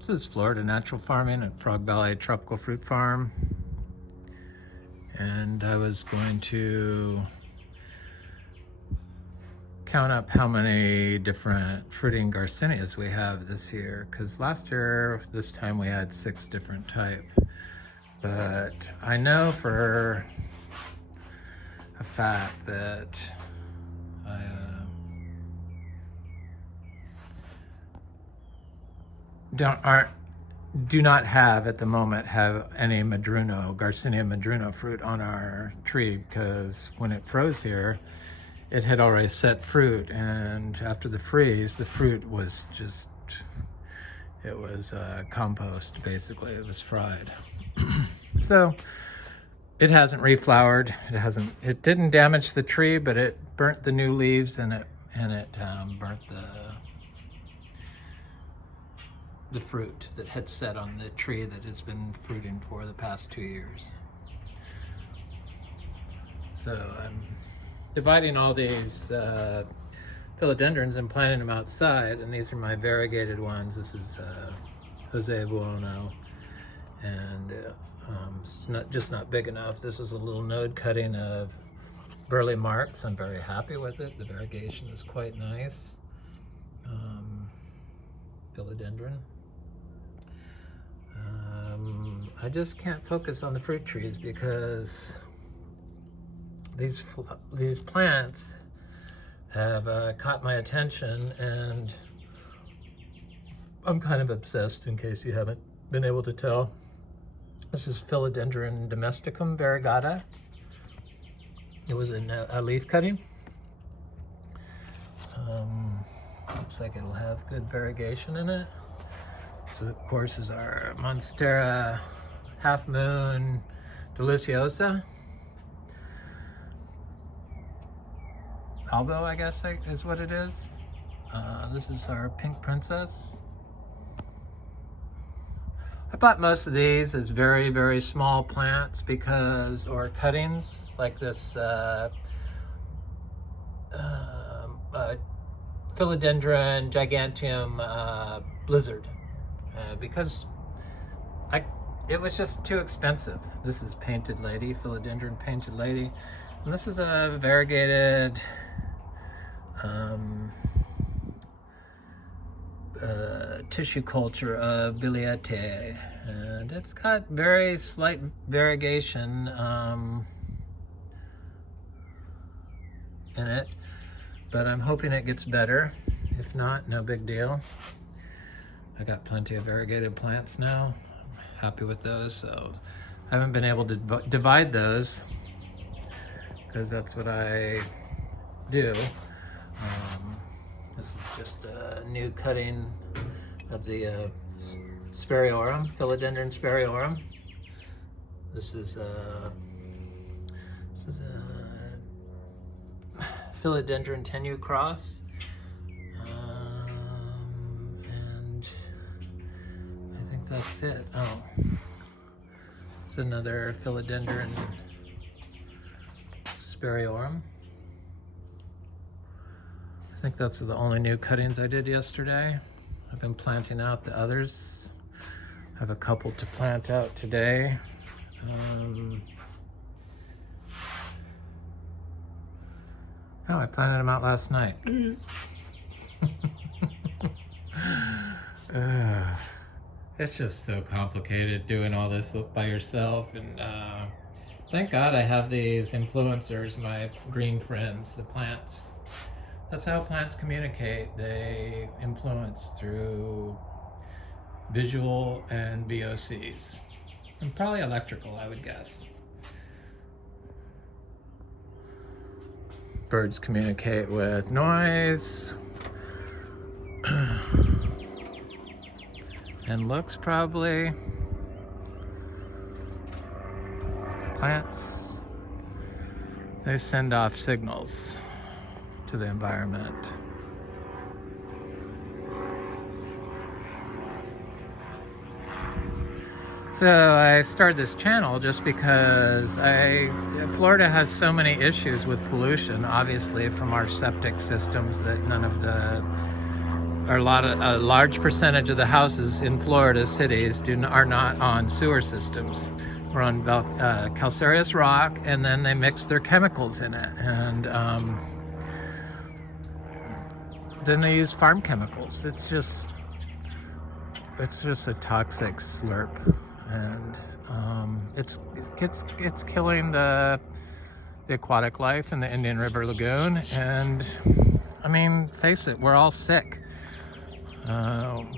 This is Florida Natural Farming at Frog Valley Tropical Fruit Farm. And I was going to count up how many different fruiting Garcinias we have this year, because last year this time we had 6 different type. But I know for a fact that I do not have at the moment any madruno, Garcinia madruno fruit on our tree, because when it froze here, it had already set fruit, and after the freeze, the fruit was just, it was compost basically. It was fried. So it hasn't reflowered. It didn't damage the tree, but it burnt the new leaves, and it burnt the fruit that had set on the tree that has been fruiting for the past 2 years. So I'm dividing all these philodendrons and planting them outside, and these are my variegated ones. This is Jose Buono, and it's not big enough. This is a little node cutting of Burley Marks. I'm very happy with it. The variegation is quite nice. Philodendron. I just can't focus on the fruit trees because these plants have caught my attention, and I'm kind of obsessed, in case you haven't been able to tell. This is Philodendron domesticum variegata. It was in a leaf cutting. Looks like it'll have good variegation in it. So of course is our Monstera Half Moon Deliciosa. Albo, I guess is what it is. This is our Pink Princess. I bought most of these as very, very small plants or cuttings, like this Philodendron giganteum blizzard, because it was just too expensive. This is Painted Lady, Philodendron Painted Lady, and this is a variegated tissue culture of Biliate, and it's got very slight variegation in it, but I'm hoping it gets better. If not, no big deal. I got plenty of variegated plants now. I'm happy with those, so I haven't been able to divide those because that's what I do. This is just a new cutting of the spariorum, Philodendron spariorum. This is a Philodendron tenue cross, and I think that's it. Oh, it's another Philodendron spariorum. I think that's the only new cuttings I did yesterday. I've been planting out the others. I have a couple to plant out today. Oh, I planted them out last night. It's just so complicated doing all this by yourself, and thank God I have these influencers, my green friends, the plants. That's how plants communicate. They influence through visual and VOCs, and probably electrical, I would guess. Birds communicate with noise and looks, probably. Plants, they send off signals to the environment. So I started this channel just because Florida has so many issues with pollution, obviously from our septic systems, that none of the a large percentage of the houses in Florida cities are not on sewer systems. We're on calcareous rock, and then they mix their chemicals in it, and then they use farm chemicals. It's just a toxic slurp, and it's killing the aquatic life in the Indian River Lagoon. And I mean, face it, we're all sick.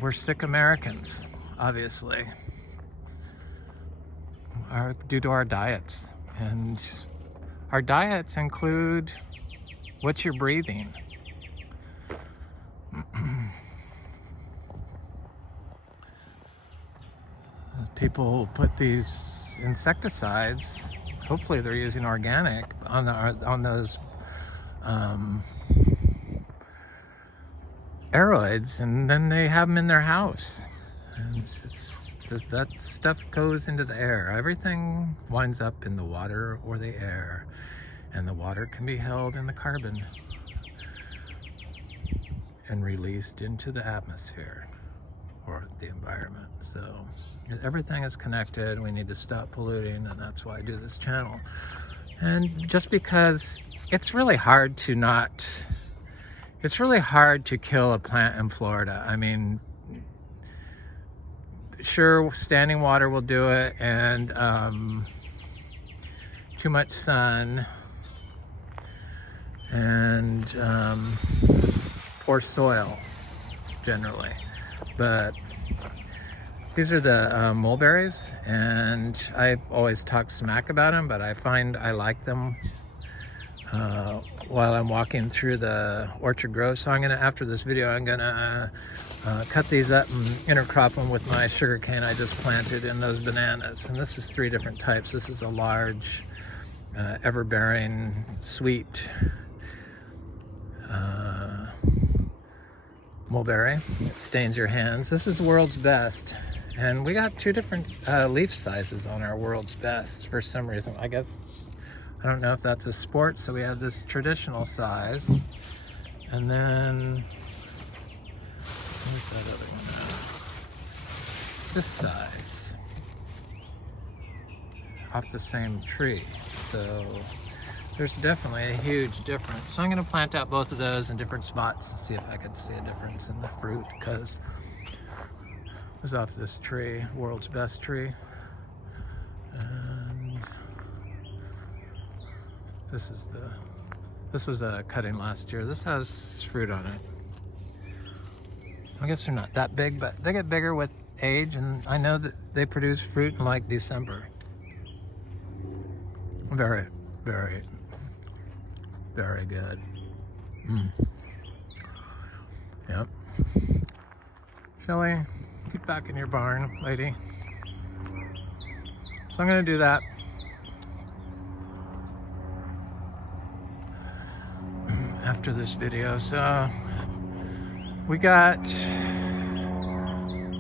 We're sick Americans, obviously, due to our diets. And our diets include what you're breathing. People put these insecticides, hopefully they're using organic, on those aroids, and then they have them in their house, and that stuff goes into the air. Everything winds up in the water or the air, and the water can be held in the carbon and released into the atmosphere or the environment. So everything is connected. We need to stop polluting, and that's why I do this channel. And just because it's really hard to kill a plant in Florida. I mean, sure, standing water will do it, and too much sun, and poor soil generally. But these are the mulberries, and I've always talked smack about them, but I find I like them while I'm walking through the orchard grove. So after this video, I'm gonna cut these up and intercrop them with my sugar cane I just planted in those bananas. And this is 3 different types. This is a large, ever-bearing, sweet mulberry. It stains your hands. This is world's best. And we got 2 different leaf sizes on our world's best for some reason. I don't know if that's a sport, so we have this traditional size. And then, where's that other one? This size. Off the same tree. So there's definitely a huge difference. So I'm gonna plant out both of those in different spots and see if I can see a difference in the fruit, because it was off this tree, world's best tree. And this was a cutting last year. This has fruit on it. I guess they're not that big, but they get bigger with age, and I know that they produce fruit in like December. Very, very, very good. Yep. Shelly, get back in your barn, lady. So I'm gonna do that. After this video. So we got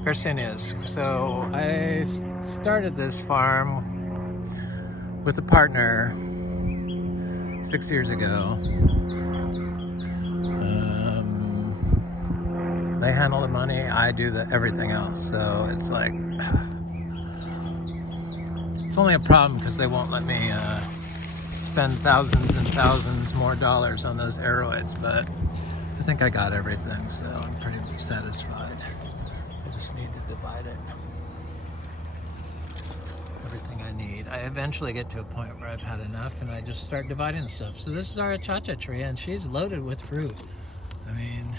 Garcinias. So I started this farm with a partner 6 years ago. They handle the money, I do everything else. So it's like, it's only a problem because they won't let me spend thousands and thousands more dollars on those aroids, but I think I got everything, so I'm pretty satisfied. I just need to divide it. Everything I need. I eventually get to a point where I've had enough and I just start dividing stuff. So this is our Achachairu tree, and she's loaded with fruit. I mean,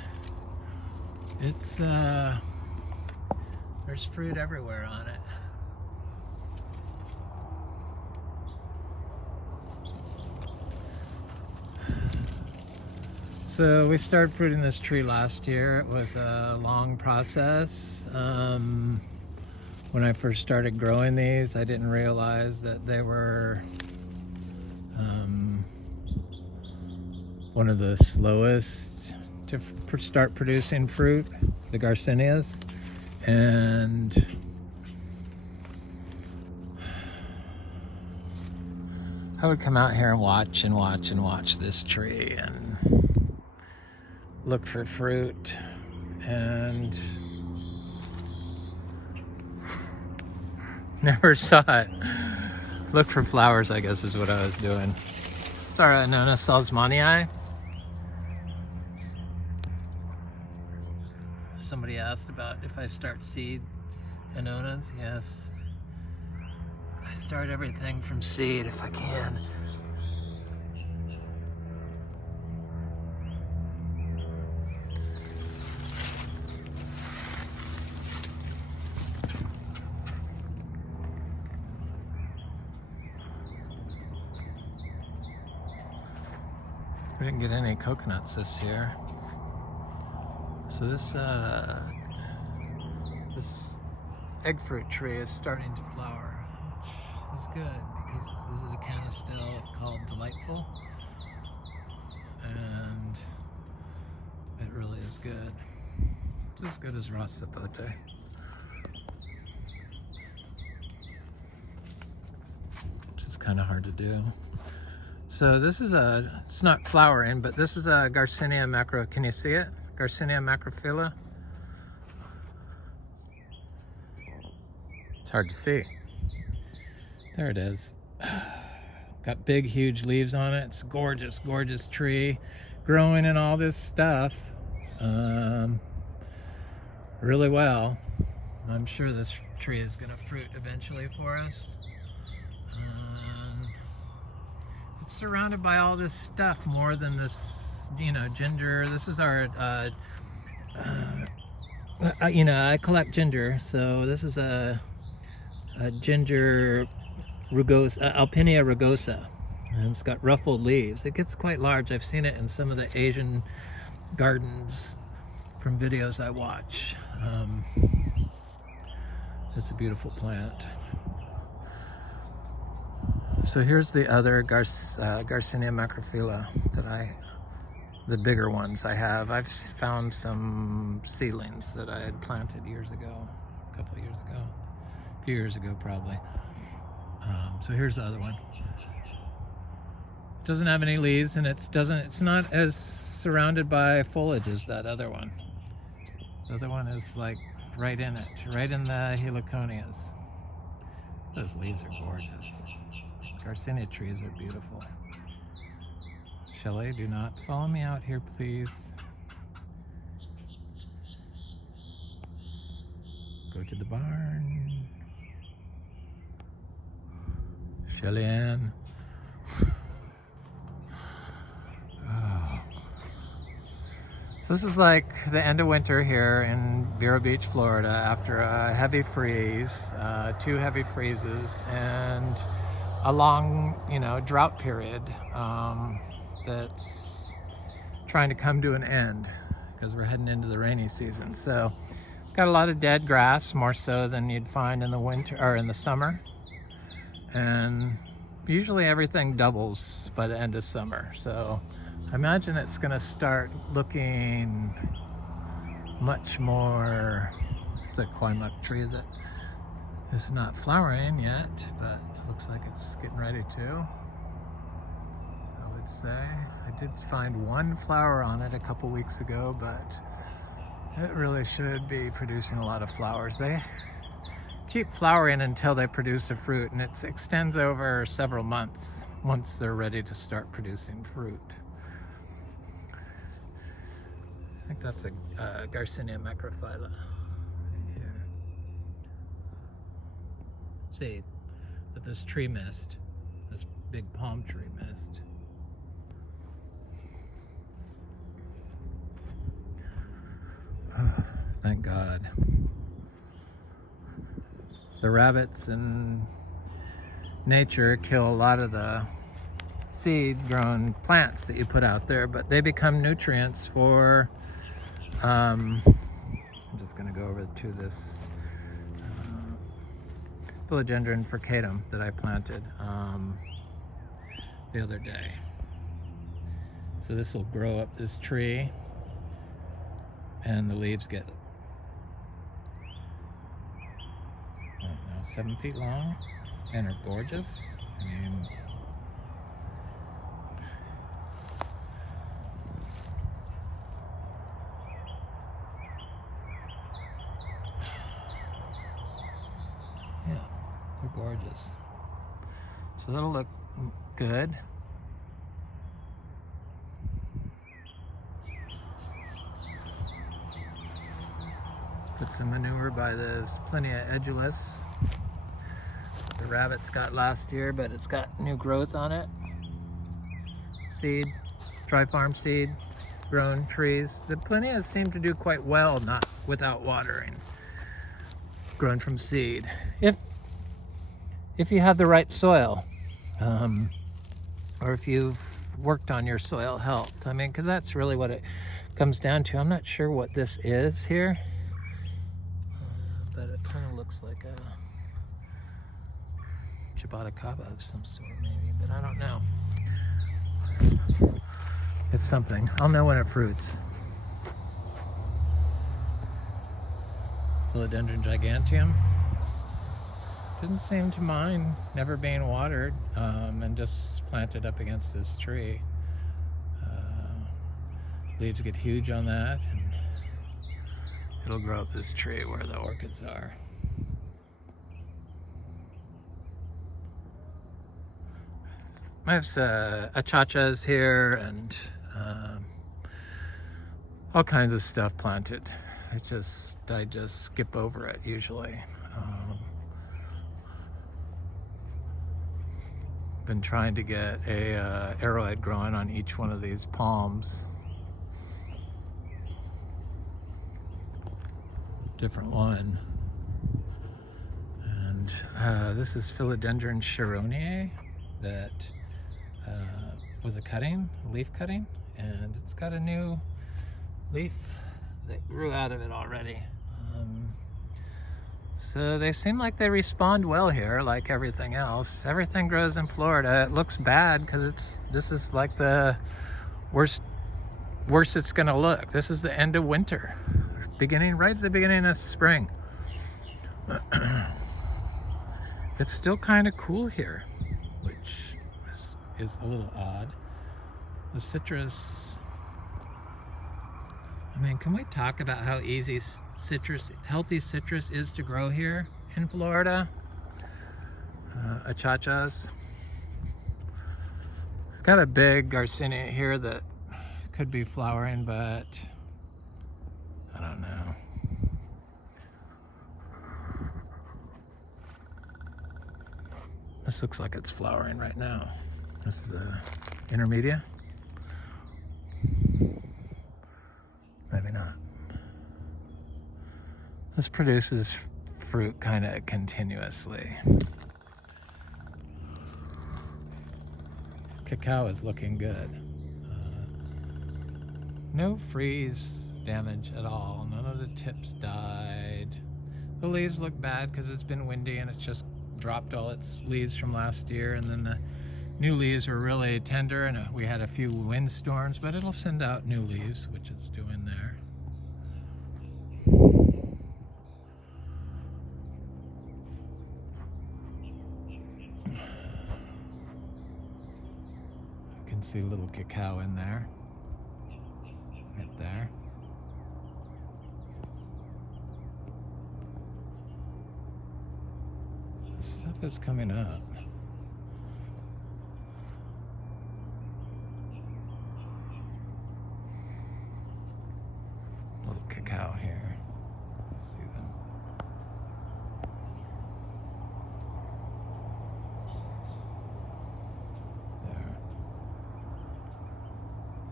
it's there's fruit everywhere on it. So we started fruiting this tree last year. It was a long process. When I first started growing these, I didn't realize that they were one of the slowest to start producing fruit, the Garcinias. And I would come out here and watch and watch and watch this tree and look for fruit, and never saw it. Look for flowers, I guess, is what I was doing. Sorry, Annona salzmanii. Somebody asked about if I start seed Annonas. Yes. I start everything from seed if I can. We didn't get any coconuts this year. So this egg fruit tree is starting to flower, which is good because this is a canistel called Delightful, and it really is good. It's as good as Rasa Potato. Which is kind of hard to do. So this is it's not flowering, but this is a Garcinia Macrophylla. Can you see it? Garcinia Macrophylla. It's hard to see. There it is. Got big, huge leaves on it. It's a gorgeous, gorgeous tree, growing in all this stuff really well. I'm sure this tree is going to fruit eventually for us. It's surrounded by all this stuff more than this, you know, ginger. This is our, you know, I collect ginger, so this is a ginger rugosa, Alpinia rugosa, and it's got ruffled leaves. It gets quite large. I've seen it in some of the Asian gardens from videos I watch. It's a beautiful plant. So here's the other Garcinia Macrophylla that the bigger ones I have. I've found some seedlings that I had planted years ago, a couple of years ago, a few years ago probably. So here's the other one. Doesn't have any leaves, and it's not as surrounded by foliage as that other one. The other one is like right in it, right in the heliconias. Those leaves are gorgeous. Garcinia trees are beautiful. Shelley, do not follow me out here, please. Go to the barn. Shelley Ann. Oh. So this is like the end of winter here in Vero Beach, Florida, after a heavy freeze, 2 heavy freezes, and a long, you know, drought period that's trying to come to an end because we're heading into the rainy season. So got a lot of dead grass, more so than you'd find in the winter or in the summer, and usually everything doubles by the end of summer. So I imagine it's going to start looking much more. It's a Quaimuck tree that is not flowering yet, but looks like it's getting ready to, I would say. I did find one flower on it a couple weeks ago, but it really should be producing a lot of flowers. They keep flowering until they produce a fruit, and it extends over several months once they're ready to start producing fruit. I think that's a Garcinia Macrophylla right here. See, but this tree mist, this big palm tree mist. Oh, thank God. The rabbits in nature kill a lot of the seed-grown plants that you put out there, but they become nutrients for, I'm just going to go over to this Philodendron furcatum that I planted the other day. So this will grow up this tree, and the leaves get, I don't know, 7 feet long, and are gorgeous. I mean, gorgeous. So that'll look good. Put some manure by this Plinia edulis. The rabbits got last year, but it's got new growth on it. Seed, dry farm seed, grown trees. The Plinias seem to do quite well, not without watering. Grown from seed. If you have the right soil, or if you've worked on your soil health. I mean, because that's really what it comes down to. I'm not sure what this is here, but it kind of looks like a ciabatta cava of some sort, maybe, but I don't know. It's something. I'll know when it fruits. Philodendron giganteum. Didn't seem to mind never being watered, and just planted up against this tree. Leaves get huge on that, and it'll grow up this tree where the orchids are. I have achachas here and all kinds of stuff planted. I just skip over it usually. Been trying to get a aroid growing on each one of these palms. Different one. And this is Philodendron Chironie that was a leaf cutting, and it's got a new leaf that grew out of it already. So they seem like they respond well here, like everything else. Everything grows in Florida. It looks bad because this is like the worst it's gonna look. This is the end of winter, right at the beginning of spring. It's still kind of cool here, which is a little odd. The citrus, I mean, can we talk about how easy healthy citrus is to grow here in Florida? Achachas. Got a big Garcinia here that could be flowering, but I don't know. This looks like it's flowering right now. This is a intermedia. Maybe not. This produces fruit kind of continuously. Cacao is looking good. No freeze damage at all. None of the tips died. The leaves look bad because it's been windy and it's just dropped all its leaves from last year, and then the new leaves were really tender, and we had a few windstorms, but it'll send out new leaves, which it's doing there. You can see a little cacao in there, right there. Stuff is coming up. Little cacao here. See them?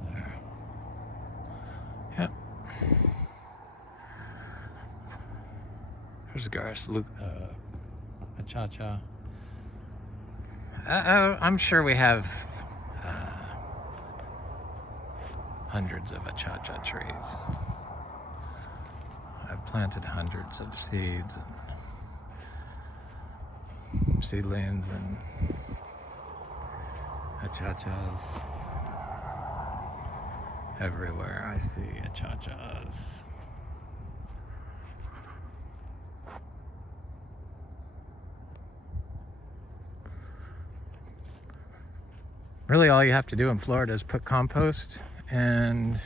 There. Yep. Here's Achacha. I'm sure we have hundreds of Achacha trees. I've planted hundreds of seeds and seedlings and Achachas. Everywhere I see Achachas. Really, all you have to do in Florida is put compost and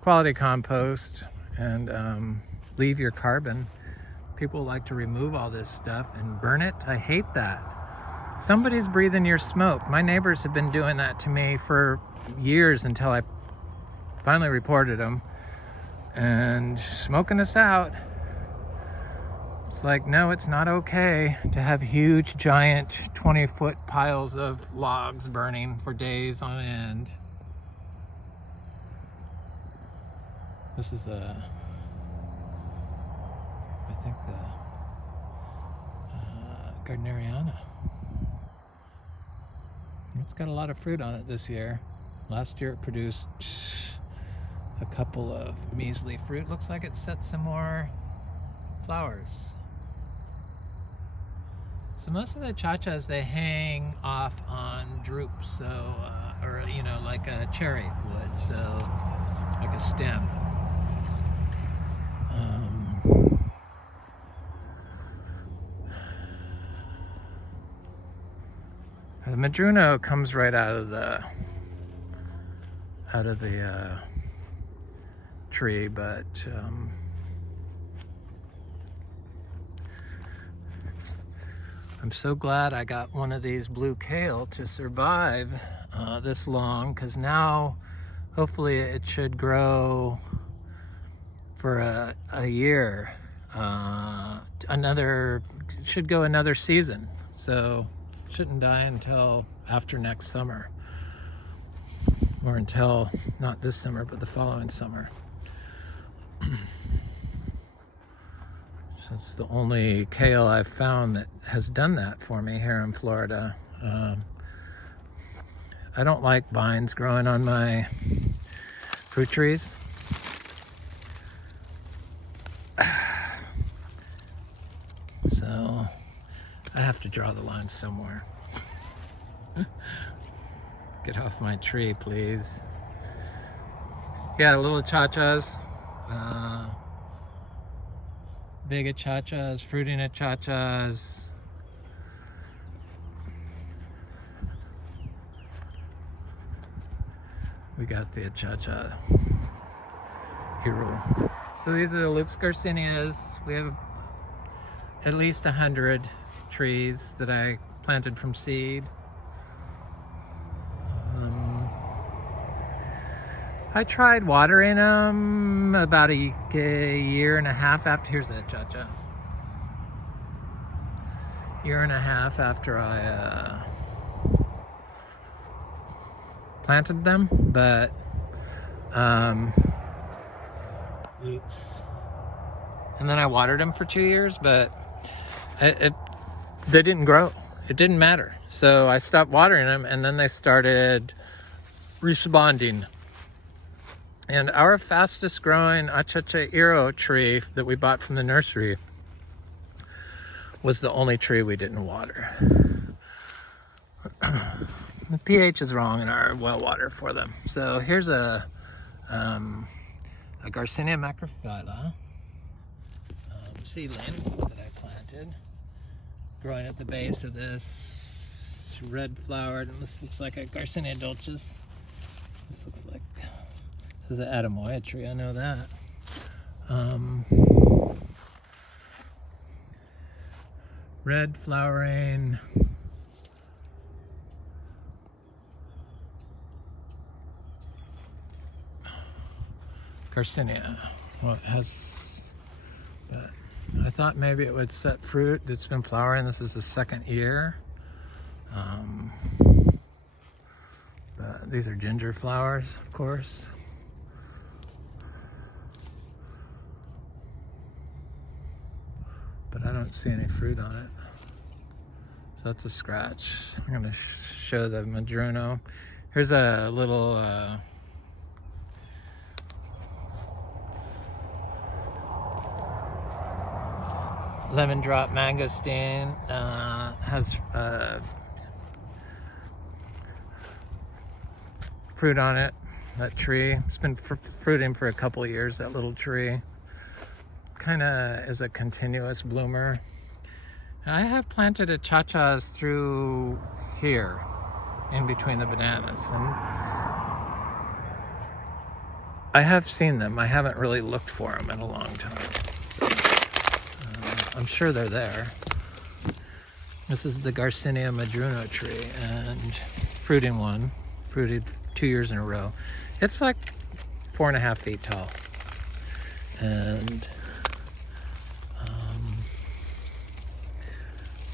quality compost and leave your carbon. people like to remove all this stuff and burn it. I hate that. Somebody's breathing your smoke. My neighbors have been doing that to me for years until I finally reported them, and smoking us out. It's like, no, it's not okay to have huge, giant 20-foot piles of logs burning for days on end. This is I think the gardneriana. It's got a lot of fruit on it this year. Last year it produced a couple of measly fruit. Looks like it set some more flowers. So most of the chachas, they hang off on drupes, so or you know, like a cherry would, so like a stem. The madruno comes right out of the tree, but I'm so glad I got one of these blue kale to survive this long, because now hopefully it should grow for a year, should go another season, so shouldn't die until after next summer, or until not this summer but the following summer. That's the only kale I've found that has done that for me here in Florida. I don't like vines growing on my fruit trees. So I have to draw the line somewhere. Get off my tree, please. Yeah, little chachas, big achachas, fruiting achachas. We got the Achachairu. So these are the Lux Garcinias. We have at least 100 trees that I planted from seed. I tried watering them about a year and a half after, here's the Achacha. Year and a half after I planted them, but oops. And then I watered them for 2 years, but they didn't grow. It didn't matter. So I stopped watering them, and then they started responding. And our fastest growing Achachairu tree that we bought from the nursery was the only tree we didn't water. The pH is wrong in our well water for them. So here's a Garcinia Macrophylla seedling that I planted, growing at the base of this red flowered, and this looks like a Garcinia dulcis. This looks like, this is an Adamoya tree, I know that. Red flowering Garcinia. Well, it has, but I thought maybe it would set fruit. It's been flowering. This is the second year. But these are ginger flowers, of course. But I don't see any fruit on it. So that's a scratch. I'm going to show the madruno. Here's a little lemon drop mangosteen. Has fruit on it, that tree. It's been fruiting for a couple of years, that little tree. Kind of is a continuous bloomer. I have planted achachas through here, in between the bananas, and I have seen them. I haven't really looked for them in a long time. I'm sure they're there. This is the Garcinia madruna tree, and fruiting one, fruited 2 years in a row. It's like 4.5 feet tall. And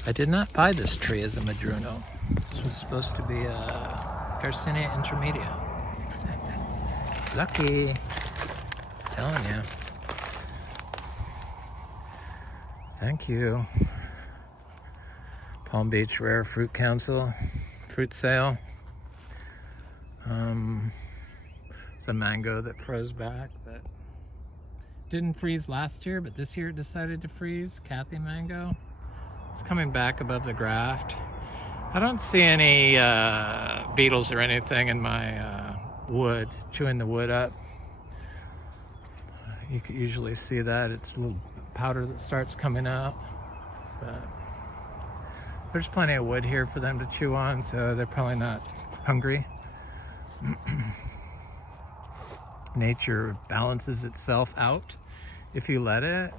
I did not buy this tree as a madruno. This was supposed to be a Garcinia intermedia. Lucky, telling you. Thank you. Palm Beach Rare Fruit Council, fruit sale. It's a mango that froze back, but didn't freeze last year, but this year it decided to freeze. Kathy mango. It's coming back above the graft. I don't see any beetles or anything in my wood, chewing the wood up. You can usually see that. It's a little powder that starts coming out. But there's plenty of wood here for them to chew on, so they're probably not hungry. Nature balances itself out if you let it.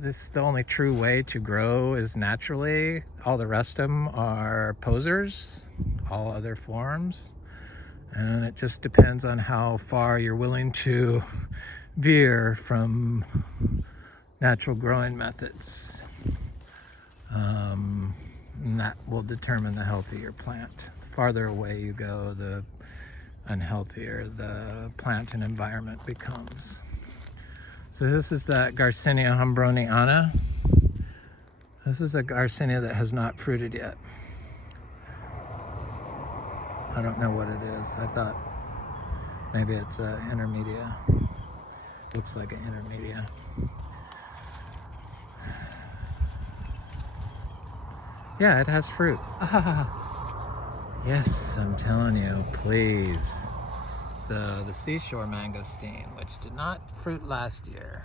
This is the only true way to grow is naturally. All the rest of them are posers, all other forms. And it just depends on how far you're willing to veer from natural growing methods. And that will determine the healthier plant. The farther away you go, the unhealthier the plant and environment becomes. So this is that Garcinia Humbroniana. This is a Garcinia that has not fruited yet. I don't know what it is. I thought maybe it's an intermedia. Looks like an intermedia. Yeah, it has fruit. Yes, I'm telling you, please. So the Seashore Mangosteen, which did not fruit last year,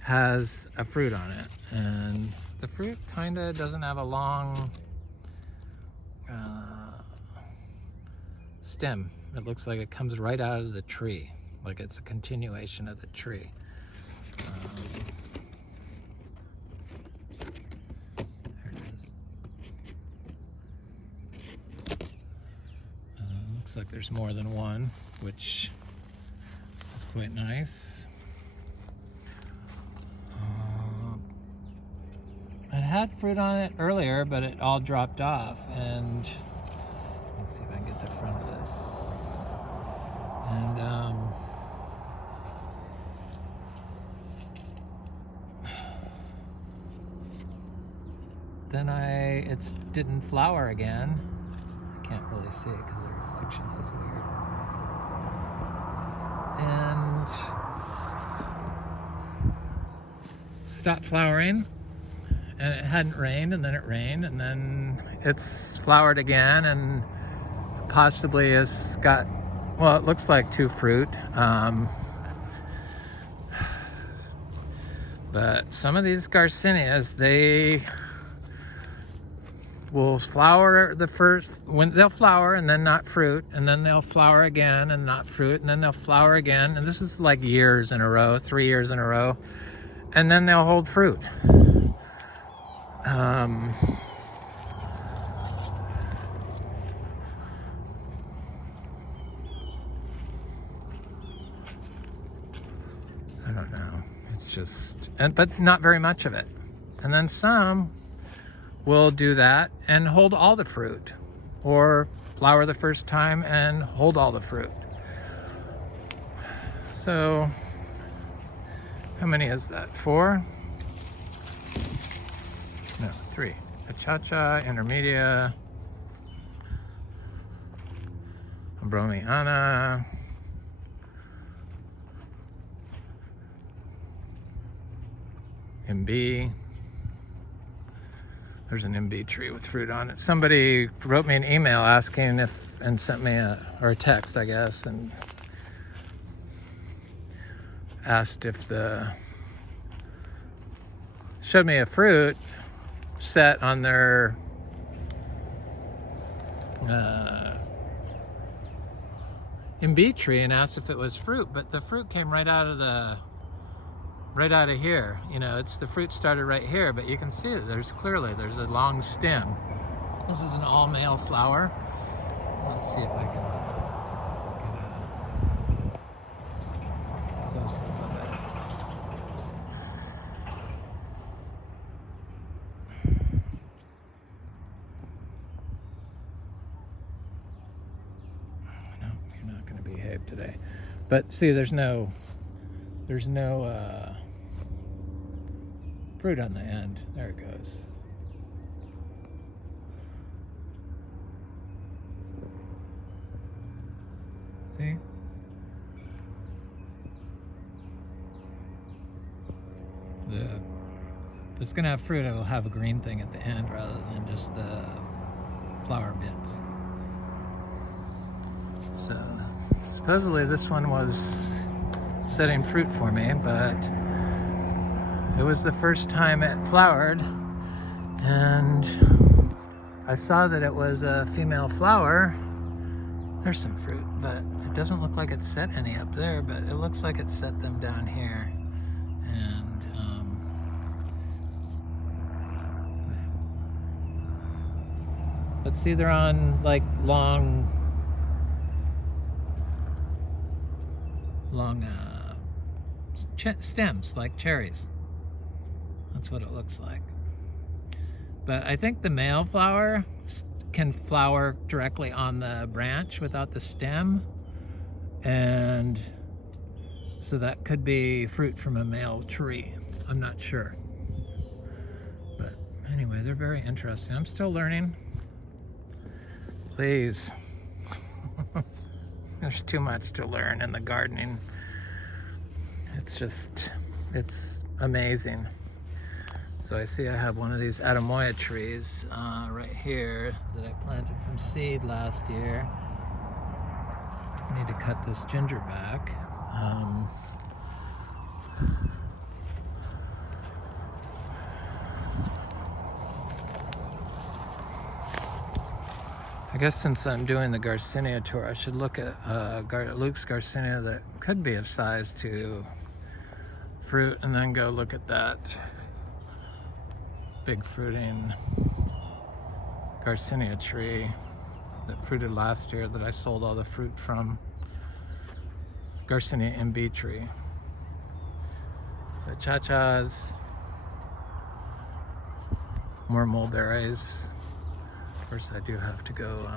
has a fruit on it. And the fruit kind of doesn't have a long stem. It looks like it comes right out of the tree, like it's a continuation of the tree. Looks like there's more than one, which is quite nice. It had fruit on it earlier, but it all dropped off. And let's see if I can get the front of this. And then it didn't flower again. I can't really see it because the reflection is weird. And stopped flowering. And it hadn't rained, and then it rained, and then it's flowered again, and possibly has got, well, it looks like 2 fruit. But some of these Garcinias, they will flower when they'll flower and then not fruit, and then they'll flower again and not fruit, and then they'll flower again. And this is like years in a row, 3 years in a row, and then they'll hold fruit. I don't know. It's just, but not very much of it. And then some will do that and hold all the fruit, or flower the first time and hold all the fruit. So, how many is that? 4? No, 3. Achachairu, intermedia, hombroniana, Imbe. There's an Imbe tree with fruit on it. Somebody wrote me an email asking and sent me or a text, I guess, and asked if showed me a fruit set on their Imbe tree and asked if it was fruit, but the fruit came right out of here. You know, it's the fruit started right here, but you can see it. There's a long stem. This is an all-male flower. Let's see if I can get a close look of it. No, you're not going to behave today. But see, there's no fruit on the end. There it goes. See? If it's gonna have fruit, it'll have a green thing at the end rather than just the flower bits. So supposedly this one was setting fruit for me, but it was the first time it flowered, and I saw that it was a female flower. There's some fruit, but it doesn't look like it's set any up there, but it looks like it's set them down here. And let's see, they're on like long stems, like cherries. That's what it looks like. But I think the male flower can flower directly on the branch without the stem, and so that could be fruit from a male tree. I'm not sure, but anyway, they're very interesting. I'm still learning. Please. There's too much to learn in the gardening. It's amazing. So I see I have one of these Aromoya trees right here that I planted from seed last year. I need to cut this ginger back. I guess since I'm doing the Garcinia tour, I should look at Luke's Garcinia that could be of size to fruit, and then go look at that big fruiting Garcinia tree that fruited last year that I sold all the fruit from. Garcinia Imbe tree. So chachas, more mulberries. Of course, I do have to go.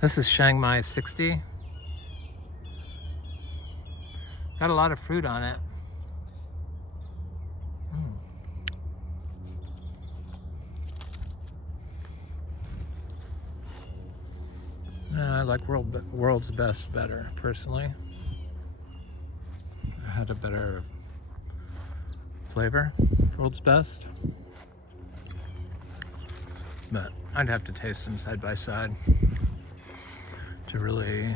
This is Shanghai 60. Got a lot of fruit on it. I like World's Best better, personally. It had a better flavor, World's Best. But I'd have to taste them side by side to really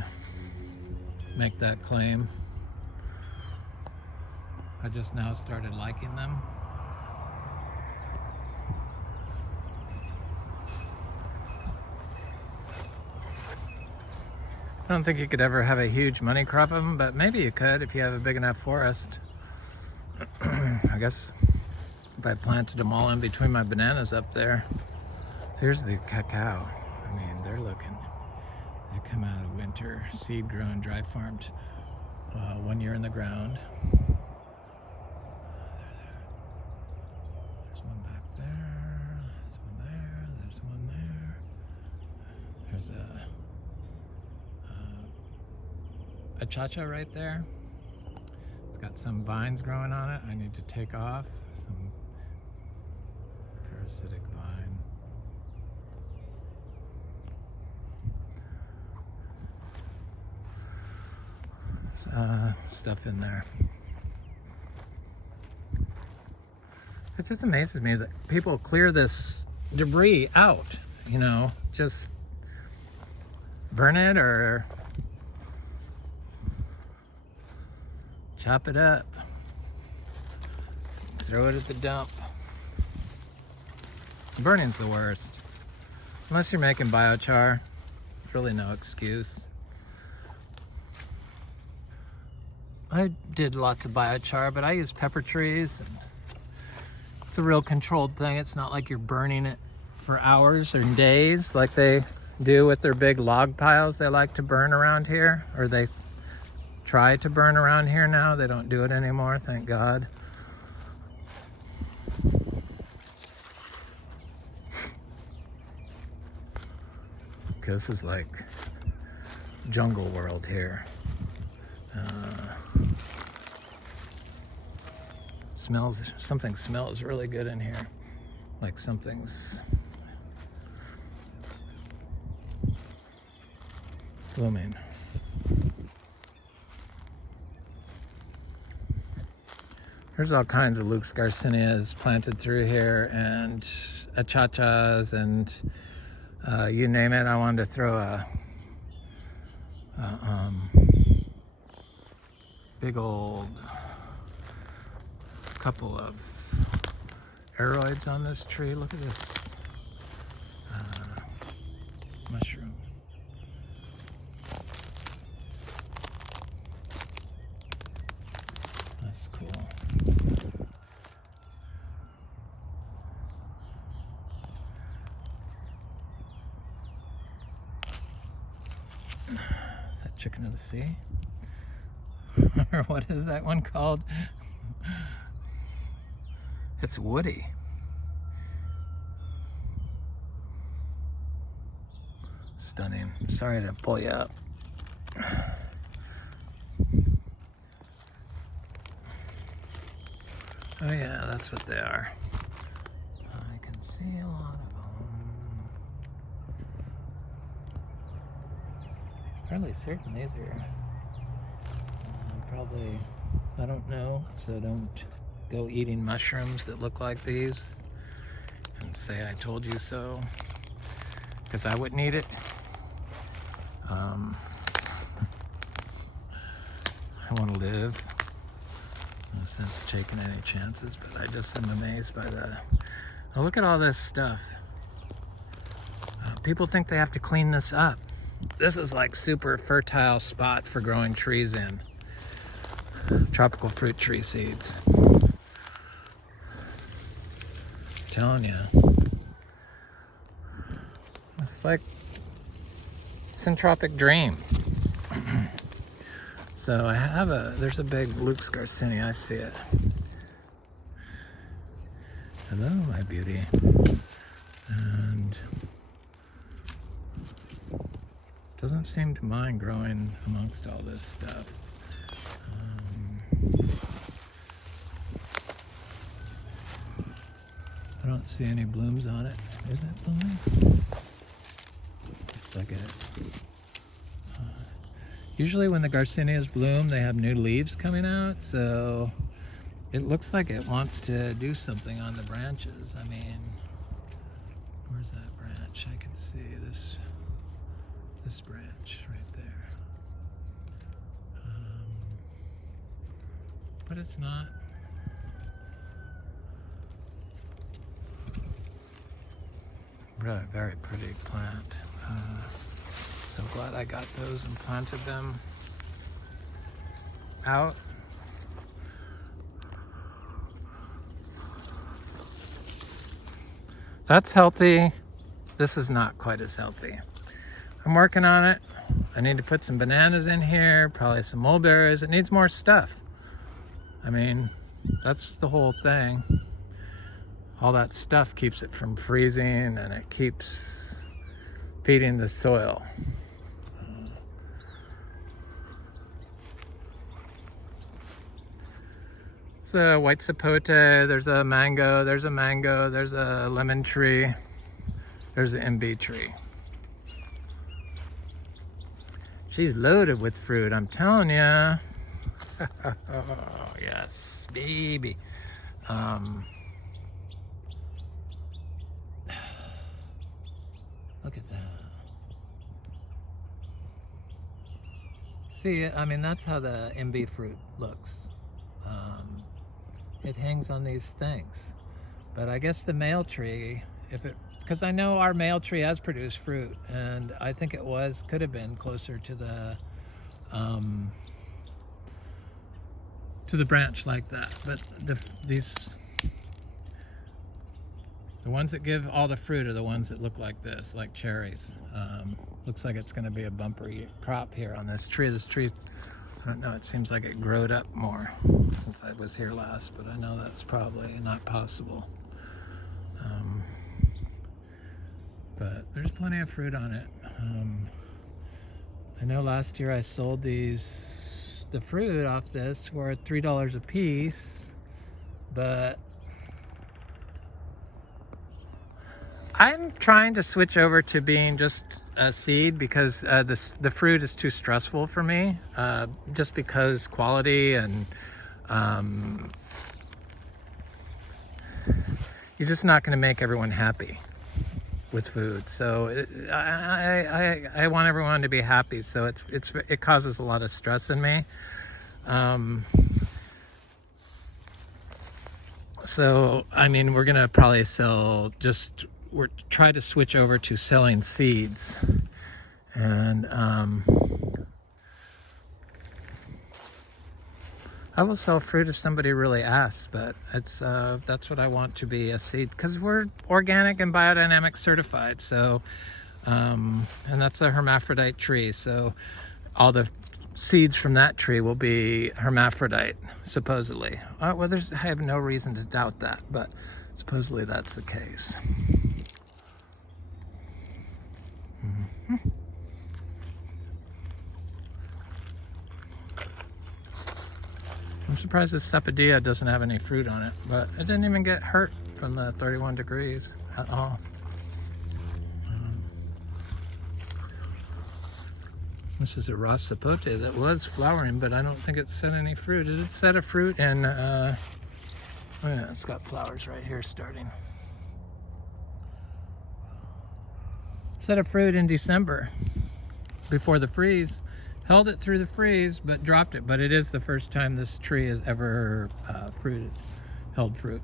make that claim. I just now started liking them. I don't think you could ever have a huge money crop of them, but maybe you could if you have a big enough forest. I guess if I planted them all in between my bananas up there. So here's the cacao. I mean, they come out of winter, seed grown, dry farmed, 1 year in the ground. There's one back there, there's one there, there's one there. There's a Achacha right there. It's got some vines growing on it. I need to take off some parasitic vine. Stuff in there. It just amazes me that people clear this debris out, you know, just burn it or chop it up, throw it at the dump. Burning's the worst. Unless you're making biochar, really no excuse. I did lots of biochar, but I use pepper trees. And it's a real controlled thing. It's not like you're burning it for hours or days like they do with their big log piles they like to burn around here, or they try to burn around here now. They don't do it anymore, thank God. This is like jungle world here. Something smells really good in here. Like something's blooming. There's all kinds of Luke's Garcinias planted through here, and Achachas, and you name it. I wanted to throw a big old couple of aroids on this tree. Look at this mushroom. That's cool. Is that chicken of the sea? Or what is that one called? It's woody. Stunning. Sorry to pull you up. Oh yeah, that's what they are. I can see a lot of them. Fairly certain these are probably, I don't know, so don't go eating mushrooms that look like these and say I told you so, because I wouldn't eat it. I want to live. No sense taking any chances, but I just am amazed by the... Oh, look at all this stuff. People think they have to clean this up. This is like super fertile spot for growing trees in. Tropical fruit tree seeds. Telling you, it's like syntropic dream. So I have there's a big Luke's Garcinia, I see it. Hello, my beauty. And doesn't seem to mind growing amongst all this stuff. I don't see any blooms on it. Is it blooming? Looks like it. Usually when the Garcinias bloom, they have new leaves coming out, so it looks like it wants to do something on the branches. I mean, where's that branch? I can see this branch right there. But it's not. Really very pretty plant. So glad I got those and planted them out. That's healthy. This is not quite as healthy. I'm working on it. I need to put some bananas in here, probably some mulberries. It needs more stuff. I mean, that's the whole thing. All that stuff keeps it from freezing, and it keeps feeding the soil. It's a white sapote, there's a mango, there's a lemon tree, there's an Imbe tree. She's loaded with fruit, I'm telling ya. Oh, yes, baby. Look at that. See, I mean, that's how the Imbe fruit looks. It hangs on these things. But I guess the male tree, if it because I know our male tree has produced fruit, and I think it could have been closer to the branch like that. But the ones that give all the fruit are the ones that look like this, like cherries. Looks like it's going to be a bumper crop here on this tree. This tree, I don't know, it seems like it growed up more since I was here last, but I know that's probably not possible. But there's plenty of fruit on it. I know last year I sold the fruit off this for $3 a piece, but I'm trying to switch over to being just a seed because the fruit is too stressful for me, just because quality and you're just not going to make everyone happy with food. So I want everyone to be happy, so it causes a lot of stress in me. So I mean, we're gonna probably try to switch over to selling seeds, and I will sell fruit if somebody really asks, but that's what I want to be, a seed, because we're organic and biodynamic certified. So and that's a hermaphrodite tree, so all the seeds from that tree will be hermaphrodite, supposedly. Well, I have no reason to doubt that, but supposedly that's the case. I'm surprised this sapodilla doesn't have any fruit on it, but it didn't even get hurt from the 31 degrees at all. This is a Rasa Potato that was flowering, but I don't think it set any fruit. It did set a fruit, and oh yeah, it's got flowers right here starting. Set a fruit in December before the freeze. Held it through the freeze, but dropped it. But it is the first time this tree has ever held fruit.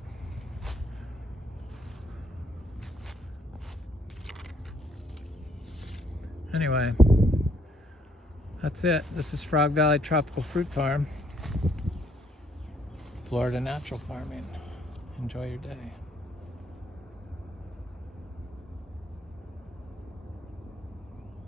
Anyway, that's it. This is Frog Valley Tropical Fruit Farm, Florida natural farming. Enjoy your day.